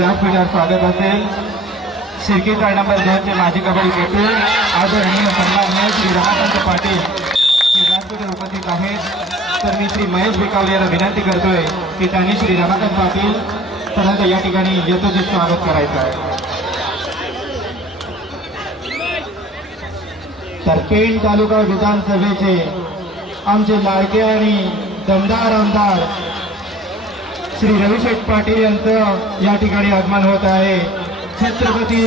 व्यासपीठावर स्वागत असेल शिर्की कार्ड नंबर 2 चे माजी कबड्डीपटू आदरणीय सन्माननीय श्री रमाकांत पाटील हे व्यासपीठावर उपस्थित आहेत। तर मी श्री महेश भिकावले यांना विनंती करतोय की त्यांनी श्री रमाकांत पाटील सरांचं या ठिकाणी यथोचित स्वागत करायचं आहे। तर पेण तालुका विधानसभेचे आमचे लाडके आणि दमदार आमदार श्री रविशेठ पाटील यांचं या ठिकाणी आगमन होत आहे। छत्रपती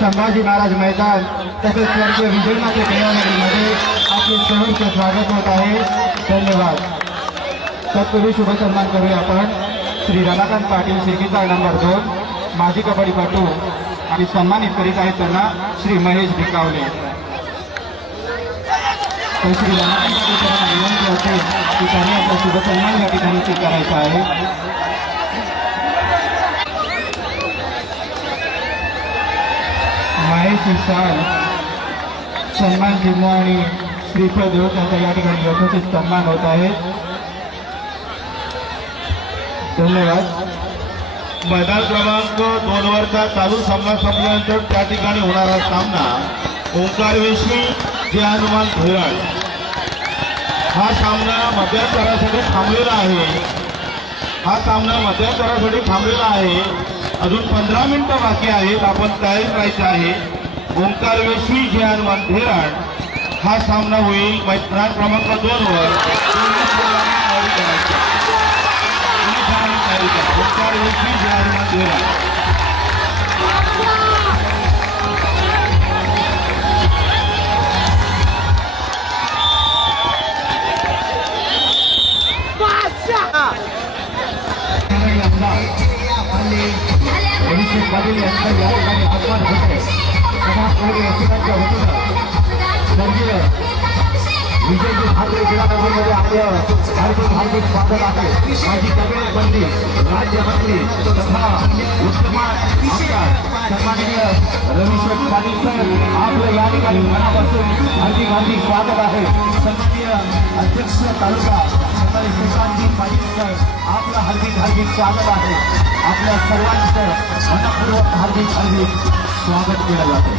संभाजी महाराज मैदान तसेच स्वर्गीय विजयनाथ क्रीडानगरीमध्ये आपले सहर्ष स्वागत होत आहे। धन्यवाद। तत्पूर्वी शुभ सन्मान करूया आपण श्री रमाकांत पाटील शिर्की कार्ड नंबर 2 माजी कबड्डीपटू आणि सन्मानित करीत आहेत त्यांना श्री महेश भिकावले। तर श्री रमाकांत पाटील यांना विनंती असेल की त्यांनी आपला शुभ सन्मान या ठिकाणी स्वीकारायचा आहे। मायेची शाल सन्मान चिन्ह आणि श्रीफळ देऊन त्यांचा या ठिकाणी यथोचित सन्मान होत आहे। धन्यवाद। मैदान क्रमांक 2 वरचा चालू सामना संपल्यानंतर त्या ठिकाणी होणारा सामना ओंकारवेशी जे हनुमान धुराळ हा सामना मध्यंतरासाठी थांबलेला आहे। हा सामना मध्यंतरासाठी थांबलेला आहे। अजून 15 मिनिटं बाकी आहेत। आपण तयारी करायची आहे। ओंकारवेशी जे हनुमान धुराळ हा सामना होईल मैदान क्रमांक 2 वर। ओंकारवेशी जे हनुमान धुराळ रविशेठ पाटील यांचं या ठिकाणी आगमन होते। समाजसेवी रसिकांच्या वतीनं स्वर्गीय विजयजी ठाकरे क्रीडानगरमध्ये आपलं हार्दिक स्वागत आहे। माजी कॅबिनेट मंत्री राज्यमंत्री तथा उस्मान आमदार सन्माननीय रविशेठ पाटील सर आपलं या ठिकाणी मनापासून हार्दिक स्वागत आहे। सन्माननीय अध्यक्ष तालुका सन्माननीय श्रीकांतजी पाटील सर आपलं हार्दिक स्वागत आहे। आपल्या सर्वांचं मनपूर्वक हार्दिक स्वागत केलं जातं।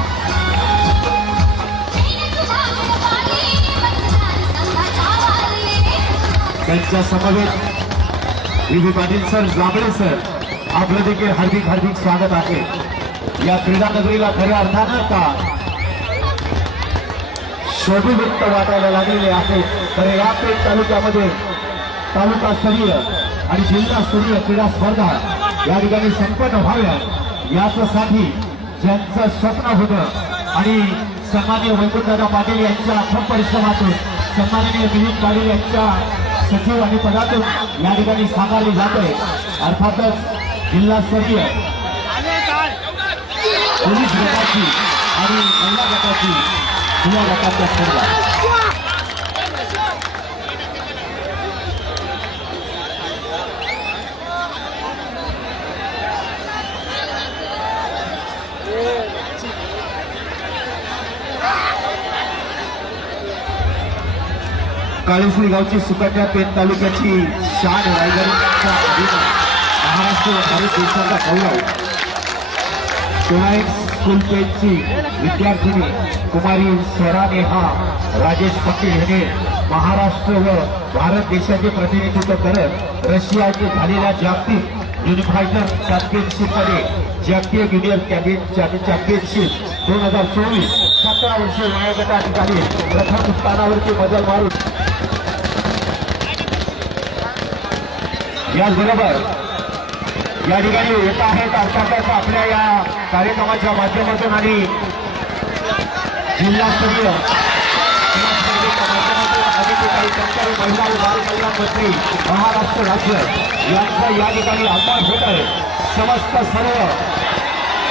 त्यांच्या समवेत विजय पाटील सर जांभळे सर आपलं देखील हार्दिक स्वागत आहे। या क्रीडा नगरीला खऱ्या अर्थानं का शोभिवृत्त वाटायला लागलेले आहे। तर या पेठ तालुक्यामध्ये तालुकास्तरीय आणि जिल्हास्तरीय क्रीडा स्पर्धा या ठिकाणी संपन्न व्हाव्या यासाठी ज्यांचं स्वप्न होतं आणि सन्माननीय वैकुंठदादा पाटील यांच्या अथक परिश्रमातून सन्माननीय दिलीप पाटील यांच्या सचिव आणि पदातून या ठिकाणी साकारली जाते। अर्थातच जिल्हास्तरीय पोलीस गटाची आणि महिला गटाची खुल्या गटाच्या स्पर्धा काळेश्री गावची सुकन्या पेन तालुक्याची शान रायगडचा अभिमान महाराष्ट्र व भारत देशाचा गौरव स्कूल पेनची विद्यार्थिनी कुमारी स्वरा नेहा राजेश पाटील यांनी महाराष्ट्र व भारत देशाचे प्रतिनिधित्व करत रशियाचे झालेल्या जागतिक युनिफायटर चॅम्पियनशिप मध्ये जागतिक ज्युनियर चॅम्पियनशिप 2024 17 वर्षे वयोगटा ठिकाणी प्रथम स्थानावरती मजल मारून याचबरोबर या ठिकाणी येत आहेत अर्थातच आपल्या या कार्यक्रमाच्या माध्यमातून आणि जिल्हास्तरीय महिला व बाल कल्याण मंत्री महाराष्ट्र राज्य यांचा या ठिकाणी आगमन होत आहे. समस्त सर्व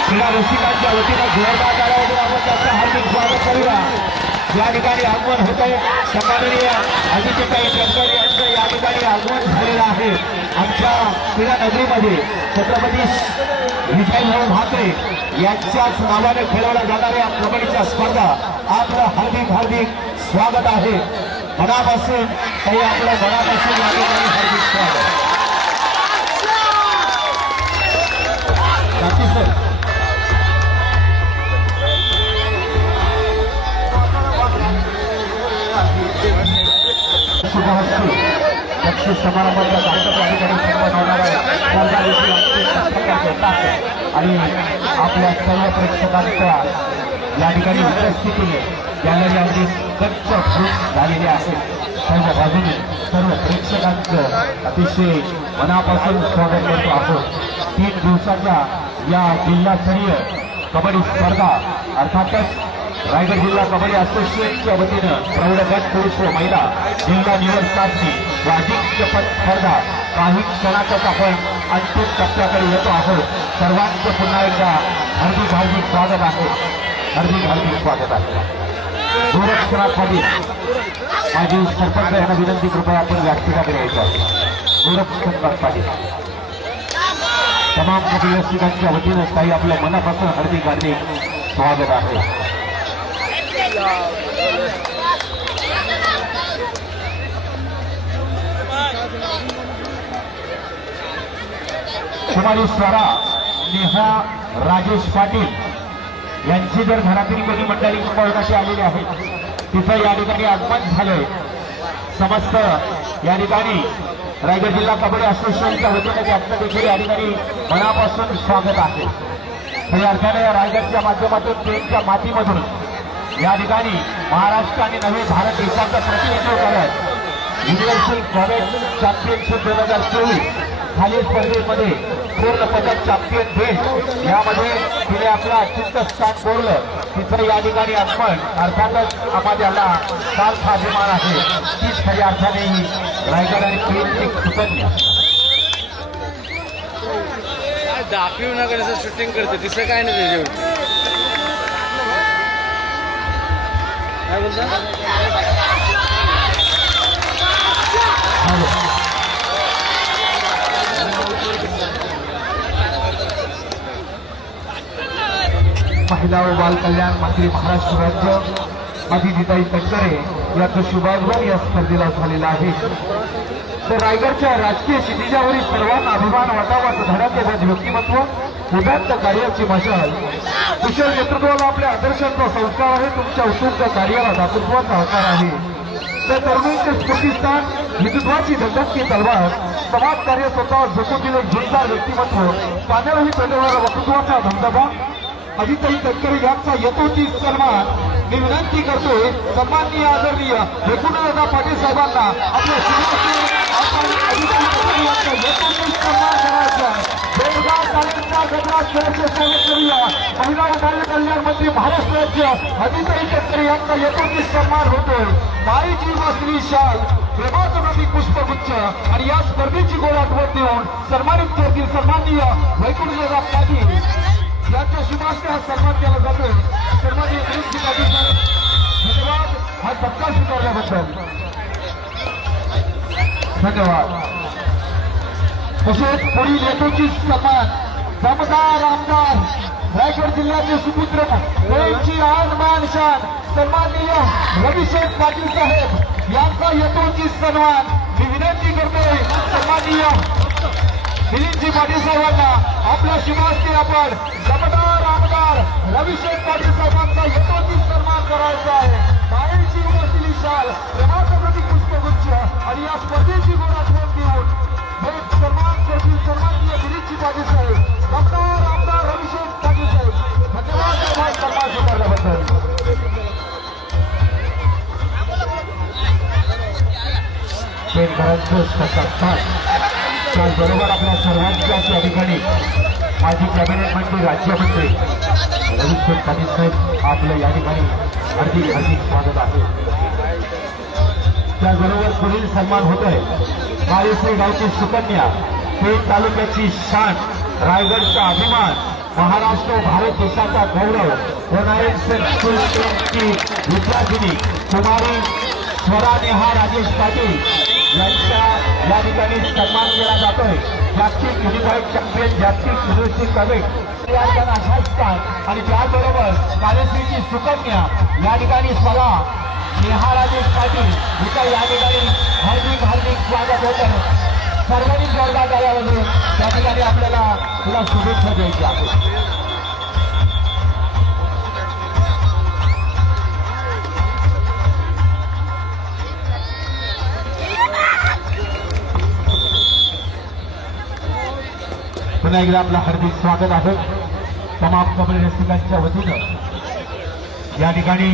क्रीडा रसिकांच्या वतीनं जोरदार टाळ्यांनी आपण त्यांचं हार्दिक स्वागत करूया. या ठिकाणी आगमन होत आहे. सन्माननीय आदित्यताई तटकरे यांचं या ठिकाणी आगमन झालेलं आहे. आमच्या क्रीडा नगरीमध्ये छत्रपती विजयभाऊ म्हात्रे यांच्याच नावाने खेळवल्या जाणाऱ्या कबड्डीच्या स्पर्धा आपलं हार्दिक हार्दिक स्वागत आहे. मनापासून काही आपलं मनापासून या ठिकाणी हार्दिक स्वागत. सर बक्षीस समारंभाचा कार्यक्रम या ठिकाणी संपन्न होणार आहे. आणि आपल्या सर्व प्रेक्षकांच्या या ठिकाणी उपस्थितीने गॅलरी अगदी गच्च फूट झालेली आहे. सर्व बाजूने सर्व प्रेक्षकांचं अतिशय मनापासून स्वागत करतो आहोत. 3 दिवसाच्या या जिल्हास्तरीय कबड्डी स्पर्धा अर्थातच रायगड जिल्हा कबड्डी असोसिएशनच्या वतीनं प्रौढ गट पुरुष व महिला जिल्हा निवड चाचणी व अजिंक्यपद स्पर्धा काही क्षणातच आपण अंतिम टप्प्याकडे येतो आहोत. सर्वांचं पुन्हा एकदा हार्दिक हार्दिक स्वागत आहे. हार्दिक हार्दिक स्वागत आहे. गोरक्षणाखाली माझी सरपंच यांना विनंती कृपया आपण व्यासपीठाकडे यायचं. गोरक्षणाखाली तमाम कबड्डी रसिकांच्या वतीनं काही आपल्या मनापासून हार्दिक हार्दिक स्वागत आहे. कुमारी स्वरा नेहा राजेश पाटील यांची जर घरातील कोणी मंडळी कुंभवण्याची आलेली आहे तिचं या ठिकाणी आगमन झालंय. समस्त या ठिकाणी रायगड जिल्हा कबड्डी असोसिएशनच्या वतीने त्यांचं देखील या ठिकाणी मनापासून स्वागत आहे. खऱ्या अर्थाने या रायगडच्या माध्यमातून ट्रेनच्या मातीमधून या ठिकाणी महाराष्ट्र आणि नवे भारत देशाचं प्रतिनिधित्व करत युनिव्हर्सल कॉलेज चॅम्पियनशिप 2024 खालील स्पर्धेमध्ये पूर्ण पदक चॅम्पियन देश यामध्ये तिने आपलं अत्युत्तम स्थान कोरलं. तिचं या ठिकाणी आगमन अर्थातच आम्हाला सार्थ अभिमान आहे. तीच खऱ्या अर्थाने ही रायगड आणि पेनची सुकन्या दाखवू नका कसं शूटिंग करते तिसरं काय नाही त्याच्यावरती. काय बोलता महिला व बाल कल्याण मंत्री महाराष्ट्र राज्य आदित्यताई तटकरे यांचं शुभागमन या स्पर्धेला झालेलं आहे. तर रायगडच्या राजकीय क्षितिजावरील सर्वांना अभिमान वाटावा असं धडाकेबाज व्यक्तिमत्व उदात्त कार्याची मशाल कुशल नेतृत्वाला आपल्या आदर्शांचा संस्कार आहे. तुमच्या उत्तुंग कार्याला दातृत्वाचा आकार आहे. तर तरुणांचे स्फूर्तिस्थान हिंदुत्वाची धगधगती तलवार समाज कार्य स्वतः झोकून दिले जोरदार व्यक्तिमत्व पाण्यालाही पेटवणारा वक्तृत्वाचा धबधबा आदित्यताई तटकरे यांचा यथोचित सन्मान मी विनंती करतोय. सन्माननीय आदरणीय एकूणदादा पाटील साहेबांना आपल्या आपण आदित्यताई तटकरे यांचा यथोचित सन्मान करायचा. बेळगाव तालुक्याच्या गजरात स्वागत करूया. महिला व बाल कल्याण मंत्री महाराष्ट्र राज्य आदित्यताई तटकरे यांचा यथोचित सन्मान होतोय. माईची वासली शाल प्रेमाचं प्रतीक पुष्पगुच्छ आणि या स्पर्धेची गोल आठवण देऊन सन्मानित करतील सन्माननीय वैकुंठदादा पाटील यांच्या शुभास्ते हा सन्मान केला जातोय. सन्माननीय दिलीपजी पाटील धन्यवाद हा सत्कार स्वीकारल्याबद्दल धन्यवाद. तसेच पुढील यथोचित सन्मान दमदार आमदार रायगड जिल्ह्याचे सुपुत्र यांची आन मान शान सन्माननीय रविशेठ पाटील साहेब यांचा यथोचित सन्मान मी विनंती करतोय सन्माननीय दिलीपजी पाटील साहेबांना आपल्या शुभास्ते आपण जमदार आमदार रविशेख पाटील साहेबांचा यथोचित सन्मान करायचा आहे. बाहेरची उमसलेली शाल प्रेमाचं प्रतीक पुष्पगुच्छ आणि या स्पर्धेची गुण आठवण देऊन भेट सन्मान करतील सन्माननीय दिलीपजी पाटील साहेब जमदार आमदार रविशेख पाटील साहेब. धन्यवाद साहेब सन्मान स्वीकारल्याबद्दल. त्याचबरोबर आपल्या सर्वांच्या त्या ठिकाणी माजी कॅबिनेट मंत्री राज्यमंत्री रविशेख पाटील साहेब आपलं या ठिकाणी हार्दिक हार्दिक स्वागत आहे. त्याचबरोबर पुढील सन्मान होत आहे माळेश्री गावची सुकन्या पेठ तालुक्याची शान रायगडचा अभिमान महाराष्ट्र भारत देशाचा गौरव होणारे विद्यार्थिनी कुमारी स्वरा नेहा राजेश पाटील यांच्या या ठिकाणी सन्मान केला जातोय. जागतिक युनिफाईड चॅम्पियन जागतिक कुस्ती कमिटी आणि त्याचबरोबर कालेश्रीची सुकन्या या ठिकाणी स्वरा नेहा राजेश पाटील हिचं या ठिकाणी हार्दिक हार्दिक स्वागत होतं. सर्वांनी जोरदार झाल्यावरून त्या ठिकाणी आपल्याला तुला शुभेच्छा द्यायची आहे. पुन्हा एकदा आपलं हार्दिक स्वागत आहे तमाम कबड्डी रसिकांच्या वतीनं. या ठिकाणी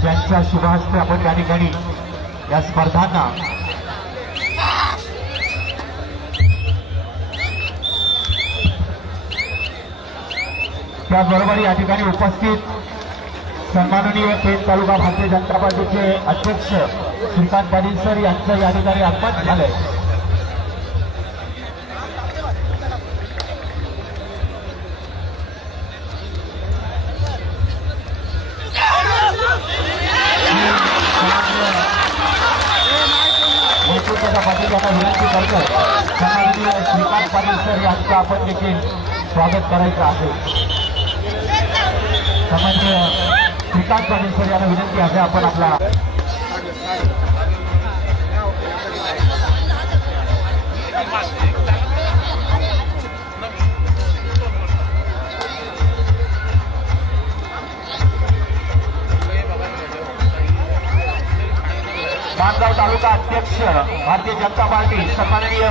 ज्यांच्या शुभहस्ते आपण या ठिकाणी या स्पर्धांना त्याचबरोबर या ठिकाणी उपस्थित सन्माननीय पेठ तालुका भारतीय जनता पार्टीचे अध्यक्ष श्रीकांत पाटील सर यांचं या ठिकाणी आगमन झालंय. पाटील यांना विनंती करतो सन्माननीय श्रीकांत पाटील सर यांचं आपण देखील स्वागत करायचं आहे. सन्माननीय श्रीकांत पाटील सर यांना विनंती आहे आपण आपला माणगाव तालुका अध्यक्ष भारतीय जनता पार्टी सन्माननीय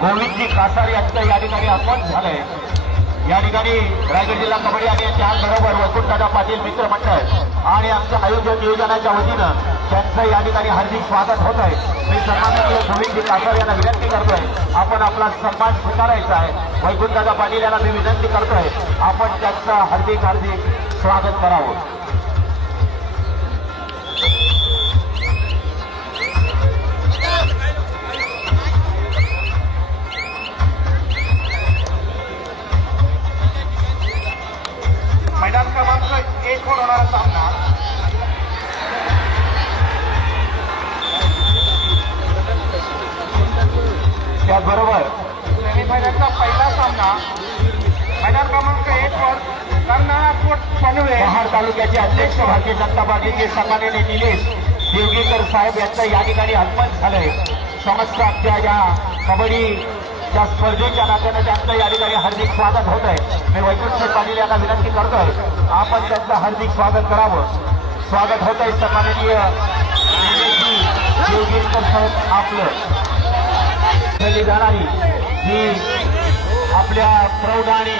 गोविंदजी कासार यांचं या ठिकाणी आगमन झालंय. या ठिकाणी रायगड जिल्हा कबड्डी आणि त्याचबरोबर वैकुंठदादा पाटील मित्र मंडळ आणि आमचं आयोजन नियोजनाच्या वतीनं त्यांचं या ठिकाणी हार्दिक स्वागत होत आहे. मी सन्माननीय गोविंदजी कासार यांना विनंती करतोय आपण आपला सन्मान स्वीकारायचा आहे. वैकुंठदादा पाटील यांना मी विनंती करतोय आपण त्यांचं हार्दिक हार्दिक स्वागत करावं. मैदान क्रमांक 1 वर होणारा सामना त्याचबरोबर सेमीफायनलचा पहिला सामना मैदान क्रमांक 1 वर कर्नाळा पनवेल महाड तालुक्याचे अध्यक्ष भारतीय जनता पार्टीचे सन्माननीय निलेश देवगीकर साहेब यांचं या ठिकाणी आगमन झालंय. समस्त आपल्या या कबड्डीच्या स्पर्धेच्या नात्यानं त्यांचं या ठिकाणी हार्दिक स्वागत होत आहे. मी वैकुंठ पाटील यांना विनंती करतोय आपण त्यांचं हार्दिक स्वागत करावं. स्वागत होत आहे सन्माननीय देवगीकर साहेब आपलं जाणारी ही आपल्या प्रौढ आणि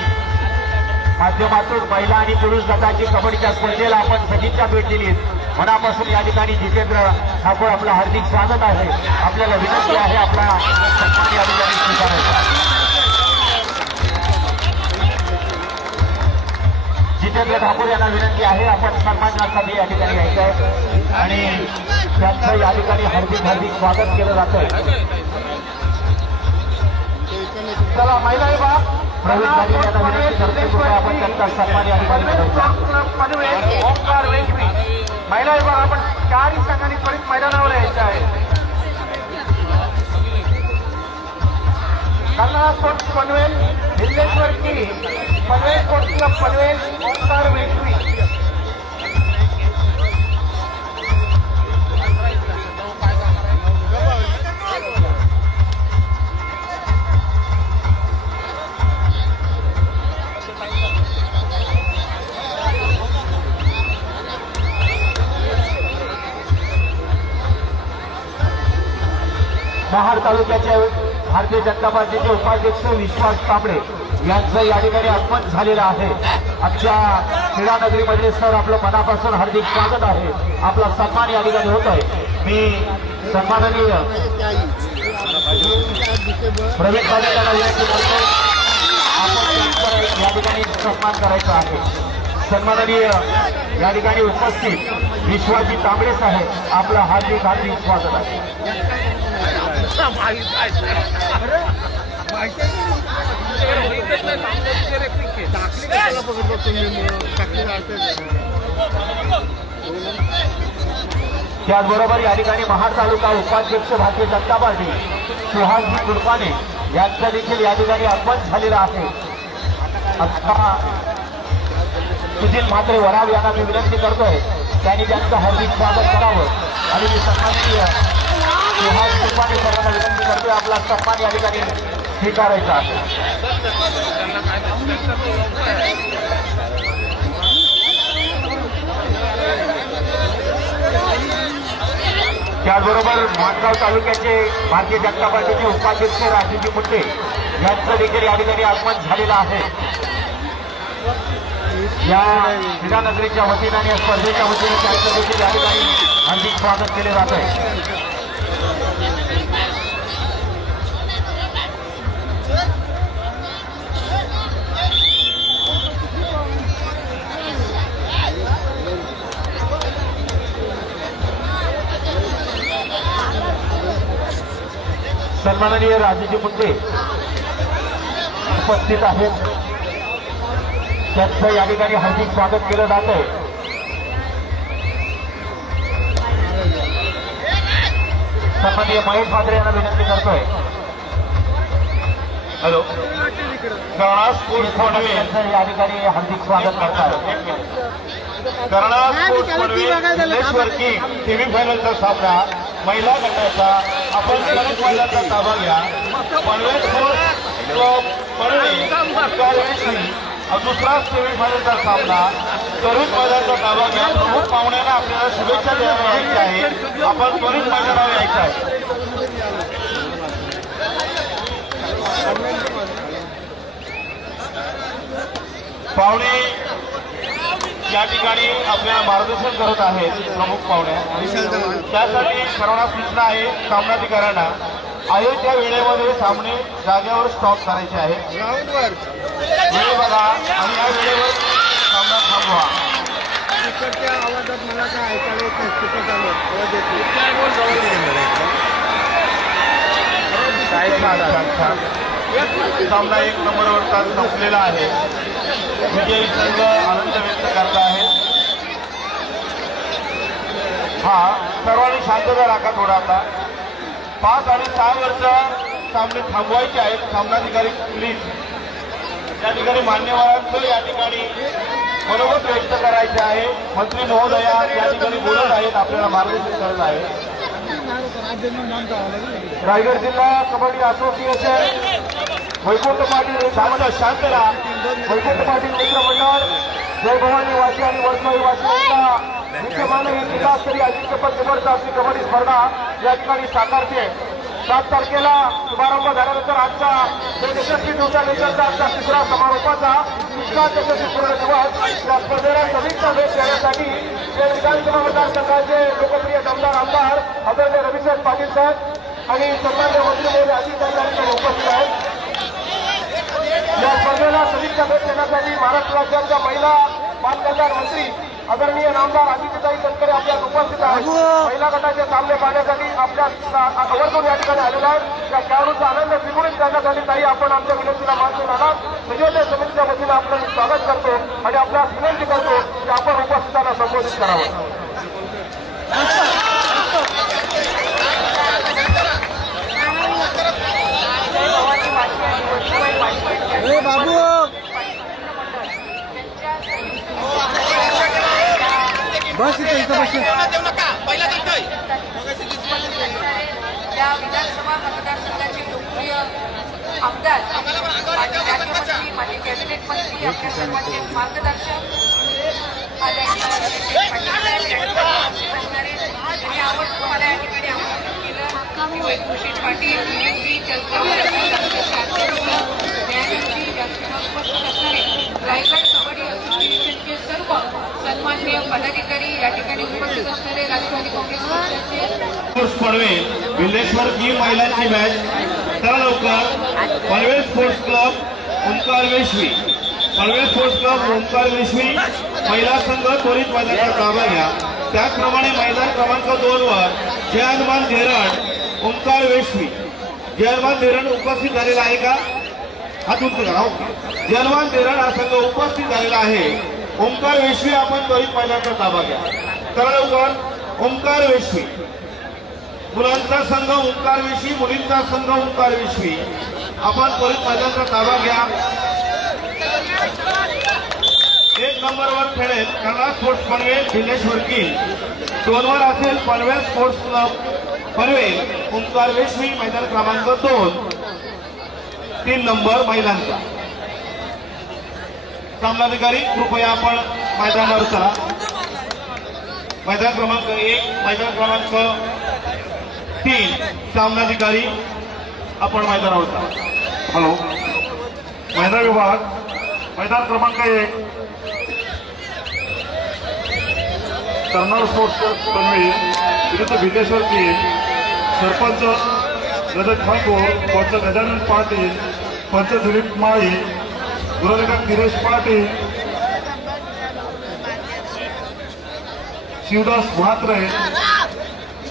माध्यमातून महिला आणि पुरुष गटाची कबड्डीच्या स्पर्धेला आपण सदिच्छा भेट दिली. मनापासून या ठिकाणी जितेंद्र ठाकूर आपलं हार्दिक स्वागत आहे. आपल्याला विनंती आहे आपला सन्मान या ठिकाणी स्वीकारायचा. जितेंद्र ठाकूर यांना विनंती आहे आपण सन्मानासाठी या ठिकाणी यायचं आहे आणि त्यांचं या ठिकाणी हार्दिक हार्दिक स्वागत केलं जातंय. चला महिला विभाग प्रवीण पाटील यांना विनंती करतो आपण त्यांचा सन्मान या ठिकाणी करायचा. ओंकार वेशवी महिला विभाग आपण 4 संघांनी त्वरित मैदानावर यायचं आहे. कर्नाळा स्पोर्ट्स पनवेल भिल्लेश्वर की पनवेल स्पोर्ट्स क्लब पनवेल ओंकार वेशवी महाड तालुक्याचे भारतीय जनता पार्टीचे उपाध्यक्ष विश्वास तांबडे यांचं या ठिकाणी आगमन झालेलं आहे. आजच्या क्रीडा नगरीमध्ये सर आपलं मनापासून हार्दिक स्वागत आहे. आपला सन्मान या ठिकाणी होत आहे. मी सन्माननीय प्रवीण पाटील यांना विनंती करतो आपण या ठिकाणी सन्मान करायचा आहे. सन्माननीय या ठिकाणी उपस्थित विश्वाजी तांबडे साहेब आपलं हार्दिक हार्दिक स्वागत आहे. त्याचबरोबर या ठिकाणी महाड तालुका उपाध्यक्ष भारतीय जनता पार्टी सुहासजी कुलपाने यांचं देखील या ठिकाणी आगमन झालेलं आहे. आता सुधीर म्हात्रे वराव यांना मी विनंती करतोय त्यांनी त्यांचं हार्दिक स्वागत करावं आणि मी सन्माननीय सुहास कुलपाने सर्वांना विनंती करतोय आपला सन्मान या ठिकाणी स्वीकारायचा आहे. त्याचबरोबर माणगाव तालुक्याचे भारतीय जनता पार्टीचे उपाध्यक्ष राजूजी मुंडे यांचं देखील या ठिकाणी आगमन झालेलं आहे. या क्रीडा नगरीच्या वतीने आणि स्पर्धेच्या वतीने त्यांचं देखील या ठिकाणी हार्दिक स्वागत केले जात आहे. सन्माननीय राजूजी मुंडे उपस्थित आहेत. त्यांचं या ठिकाणी हार्दिक स्वागत केलं जात आहे. सन्माननीय महेश म्हात्रे यांना विनंती करतोय. हॅलो कर्णा स्पोर्ट्स पनवेल यांचं या ठिकाणी हार्दिक स्वागत करतात. कर्णा स्पोर्ट्स पनवेल सिद्धेश्वर की सेमीफायनलचा सामना महिला गटाचा आपण सर्व महिलांचा ताबा घ्या. पनवेल स्पोर्ट्स क्लब पनवेल दुसरा सेमीफायनलचा सामना तरुण मैदानाचा ताबा घ्या. प्रमुख पाहुण्यांना आपल्याला शुभेच्छा द्यायच्या आहे. आपण त्वरित मैदानावर यायचं आहे. पाहुणे या ठिकाणी आपल्याला मार्गदर्शन करत आहेत. प्रमुख पाहुण्या त्यासाठी सर्वांना सूचना आहे सामनाधिकाऱ्यांना आहे त्या वेळेमध्ये सामने जागेवर स्टॉप करायचे आहे. वेळ बघा आणि या वेळेवर सामना थांबवा. आवाजात मला काय ऐकायला सामना 1 नंबरवरचा संपलेला आहे. विजयी संघ आनंद व्यक्त करत आहे. सर्वांनी शांतता राखा थोडा. आता 5 आणि 6 वरचा सामने थांबवायचे आहेत. सामनाधिकारी प्लीज या ठिकाणी मान्यवरांचं या ठिकाणी मनोगत व्यक्त करायचे आहे. मंत्री महोदया या ठिकाणी बोलत आहेत, आपल्याला मार्गदर्शन करत आहेत. रायगड जिल्हा कबड्डी असोसिएशन वैकुंठ पाटील शांत राहा. वैकुंठ पाटील मित्र मंडळ जय भवानी वाशी आणि वैष्णवी वाशी यांचा मुख्य मानव ही जिल्हास्तरीय अजिंक्यपद निवडचाचणी कबड्डी स्पर्धा या ठिकाणी साकारते. 7 तारखेला शुभारंभ झाल्यानंतर आजचा यशस्वी दिवसानंतरचा आजचा 3रा समारोपाचा 3रा यशस्वी पूर्ण दिवस या स्पर्धेला सदिच्छा भेट देण्यासाठी हे विधानसभा मतदारसंघाचे लोकप्रिय दमदार आमदार आदरणीय रविशंकर पाटील साहेब आणि सन्माननीय मंत्री महोदय अजित यांनी उपस्थित आहेत. या स्पर्धेला सदिच्छा भेट देण्यासाठी महाराष्ट्र राज्याच्या महिला बालकल्याण मंत्री आदरणीय नामदार आदित्यताई तटकरे आपल्यात उपस्थित आहेत. महिला गटाचे सामने पाहण्यासाठी आपल्या आवर्जून या ठिकाणी आलेला आहे. या खेळाडूंचा आनंद द्विगुणित करण्यासाठी ताई आपण आमच्या विनंतीला मानसून आहात. विजय समितीच्या वतीनं आपलं स्वागत करतो आणि आपल्यास विनंती करतो की आपण उपस्थितांना संबोधित करावं. बाबू बस इथं बस. त्या विधानसभा मतदारसंघाचे लोकप्रिय आमदार राज्यमंत्री माजी कॅबिनेट मंत्री आपल्या सर्वांचे मार्गदर्शक त्यांनी आवड तुम्हाला या ठिकाणी आमंत्रित केलं. शिवाय खुर्शीद पाटील विनंती त्याचबरोबर न्यायाधीश व्याख्यानास्पद असणारे रायगड कबड्डी असोसिएशनचे सर्व सन्माननीय पदाधिकारी या ठिकाणी उपस्थित असणारे राष्ट्रवादी काँग्रेस पक्षाचे पनवेल विल्हेश्वर की महिलांची मॅच तर लवकर Panvel sports club Omkar Veshvi Panvel sports club Omkar Veshvi महिला संघ त्वरित मैदानाचा ताबा घ्या। त्याचप्रमाणे मैदान क्रमांक 2 वर जय हनुमान धेरण ओंकार वेशवी जय हनुमान धेरण उपस्थित झालेला आहे का? हात उंच करा। जय हनुमान धेरण हा संघ उपस्थित झालेला आहे। ओंकार वेशवी आपण त्वरित मैदानाचा ताबा घ्या तर लवकर ओंकार वेशवी मुलांचा संघ ओंकार वेशवी मुलींचा संघ ओंकार वेशवी आपण त्वरित मैदानाचा ताबा घ्या। 1 नंबरवर खेळेल कर्नाळ स्पोर्ट्स पनवेल विल्हेश्वर की 2 वर असेल पनवेल स्पोर्ट्स क्लब पनवेल ओंकार वेशवी मैदान क्रमांक 2 3 नंबर महिलांचा। सामनाधिकारी कृपया आपण मैदानावर चला। मैदान क्रमांक 1 मैदान क्रमांक 3 सामनाधिकारी आपण मैदानावर चला। हॅलो महिला विभाग मैदान क्रमांक 1 कर्नाळ स्पोर्ट्स क्लब पनवेल विरुद्ध विल्हेश्वर की सरपंच रजत ठाकूर पंच गजानन पाटील पंच दिलीप माळी गृहलेखक गिरीश पाटील शिवदास म्हात्रे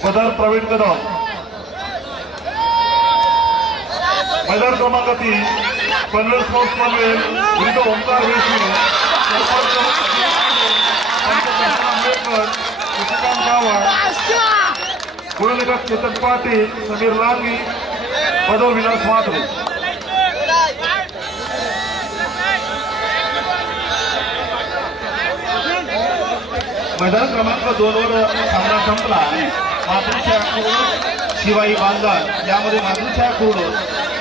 पदार प्रवीण कदम। मैदान क्रमांक 3 पनवेल स्पोर्ट्स पनवेल विरुद्ध ओंकार वेशवी सरपंच आंबेडकर शशिकांत गावड गृहलेखक चेतन पाटील समीर लांगी पदो विलास म्हात्रे। मैदान क्रमांक 2 वर सामना संपला। मातृछाया कुरुड शिवाई बांधर यामध्ये मातृछाया कुरुड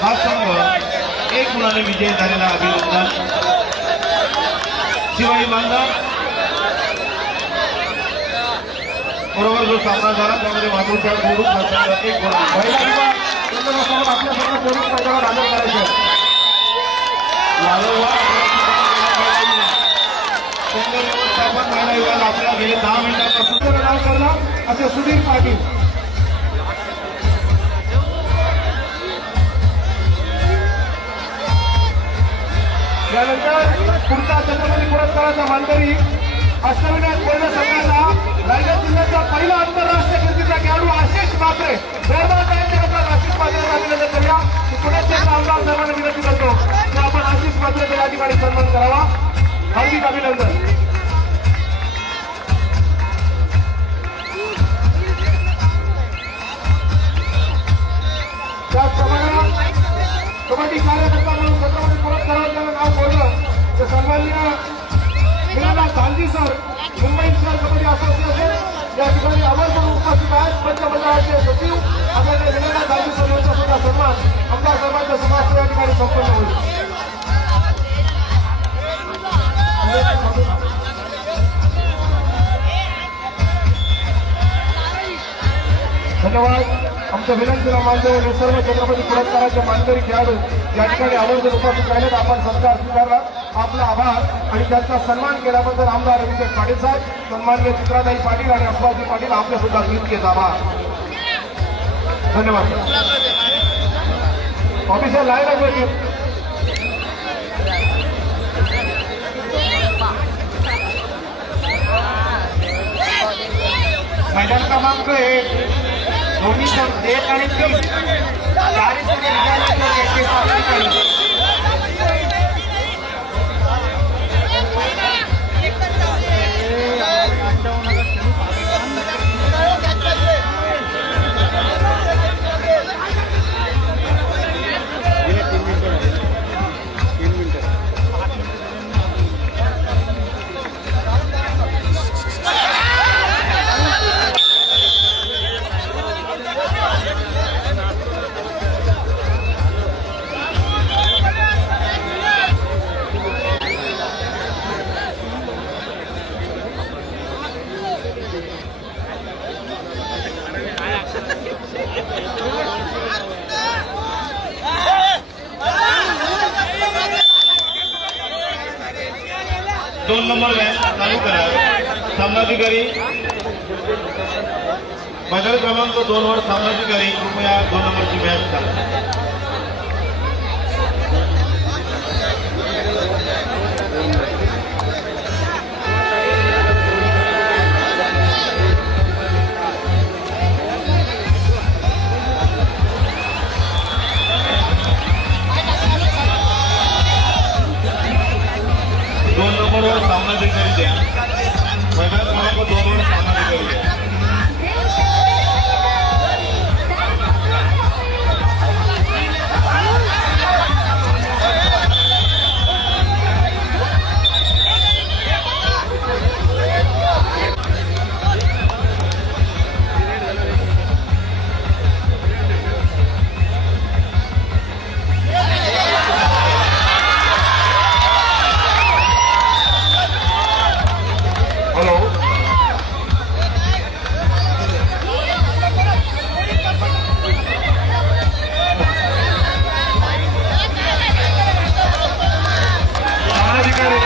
हा संघ 1 गुणाने विजयी झालेला अभिनंदन। शिवाई बांधर बरोबर जो सामना झाला त्यामध्ये मातृछाया कुरुड हा संघ 1 गुणाने महिला विभाग केंद्रासमोर आपल्या सर्व पोलीस मैदानावर हजर करायचे। संघ व्यवस्थापन महिला विभाग आपल्याला गेले 10 मिनिटांपासून नाव करणार असे सुधीर पाटील। यानंतर पुढचा छत्रपती पुरस्काराचा मानकरी अष्टविनायक पूर्ण संघाचा रायगड जिल्ह्याचा पहिला आंतरराष्ट्रीय कीर्तीचा खेळाडू आशिष म्हात्रे आशिष म्हात्रेचा अभिनंदन करूया। पुण्याचे आमदार सर्वांना विनंती करतो की आपण आशिष म्हात्रेचा या ठिकाणी सन्मान करावा। हार्दिक अभिनंदन। त्याचप्रमाणे कबड्डी कार्यकर्ता म्हणून छत्रपती पुरस्कारावर ज्याला नाव बोललं ते सन्माननीय मीनानाथ धांजी सर मुंबई शहर कबड्डी असोसिएशन या ठिकाणी आवर्जून उपस्थित आहेत। पंचमंडळाचे सचिव आपल्याला मीनानाथ धांजी सर यांचा सुद्धा सन्मान आमच्या सर्वांच्या समाज या ठिकाणी संपन्न होईल। धन्यवाद। आमच्या विनंतीला मान देऊन हे सर्व छत्रपती पुरस्काराचे मानकरी खेळाडू या ठिकाणी आवर्जून उपस्थित राहिलेत। आपण सत्कार स्वीकारला आपला आभार आणि त्यांचा सन्मान केल्याबद्दल आमदार अभिषेक पाटील साहेब सन्माननीय चित्राताई पाटील आणि अप्पाजी पाटील आपले सुद्धा तितकेच आभार। धन्यवाद। ऑफिशियल लाईन आहे मैदान क्रमांक 1 दोन्ही संघ 1 आणि 3 चारही संघ विजयानंतर 2 नंबर व्हॅन चालू करा. सामनाधिकारी मैदान क्रमांक 2 वर सामनाधिकारी कृपया 2 नंबरची व्हॅन चालवा. सामनाधिकारी द्या. मैदान क्रमांक 2 वर सामनाधिकारी द्या. हॅलो सामनाधिकारी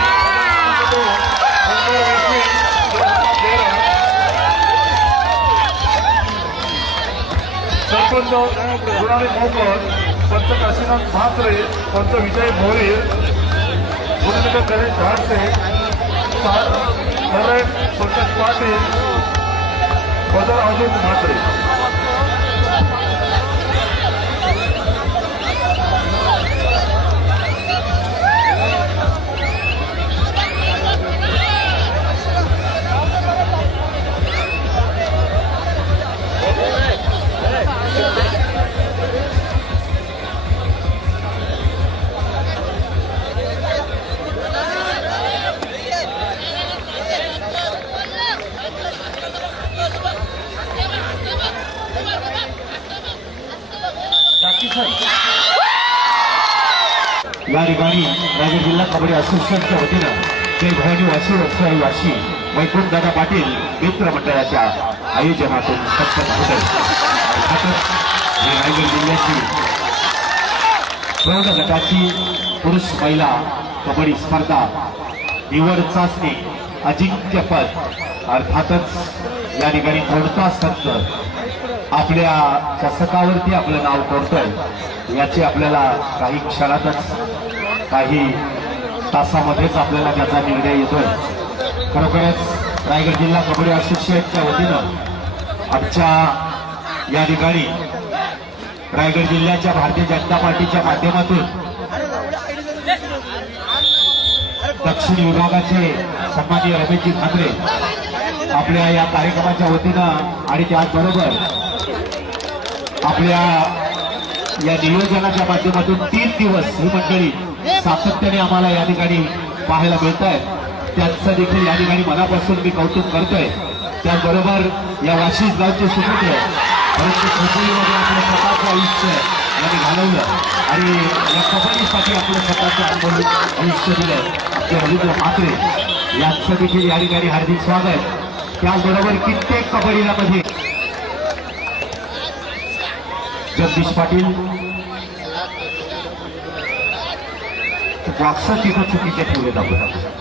सरपंच गुणाने मोकर, पंच काशीनाथ म्हात्रे, पंच विजय भोईर, गुणलेखक गणेश धाडसे, पंकज पाटील, बदल अजून म्हात्रे. या ठिकाणी रायगड जिल्हा कबड्डी असोसिएशनच्या वतीनं जय भवानी वाशी व्यवसायी वाशी वैकुंठदादा पाटील मित्र मंडळाच्या आयोजनातून सप्तक होतं. रायगड जिल्ह्याची प्रौढ गटाची पुरुष महिला कबड्डी स्पर्धा निवड चाचणी अजिंक्यपद अर्थातच या ठिकाणी कोणता संत आपल्या चषकावरती आपलं नाव कोरतोय याची आपल्याला काही क्षणातच काही तासामध्येच आपल्याला त्याचा निर्णय येतोय. खरोखरच रायगड जिल्हा कबड्डी असोसिएशनच्या वतीनं आमच्या या ठिकाणी रायगड जिल्ह्याच्या भारतीय जनता पार्टीच्या माध्यमातून दक्षिण विभागाचे सन्माननीय रमेशजी खांद्रे आपल्या या कार्यक्रमाच्या वतीनं आणि त्याचबरोबर आपल्या या नियोजनाच्या माध्यमातून 3 दिवस ही मंडळी सातत्याने आम्हाला या ठिकाणी पाहायला मिळत आहे. त्यांचं देखील या ठिकाणी मनापासून मी कौतुक करतोय. त्याचबरोबर या वाशीस गावचे सुपुत्र परंतु खोपोलीमध्ये आपलं स्वतःचं आयुष्य यांनी घालवलं आणि या कबड्डीसाठी आपलं स्वतःचं आयुष्य दिलं आपले रवींद्र म्हात्रे यांचं देखील या ठिकाणी हार्दिक स्वागत. त्याचबरोबर कित्येक कबड्डीमध्ये जगदीश पाटील बॉक्सर तिथं चुकीचे ठेवले जातात.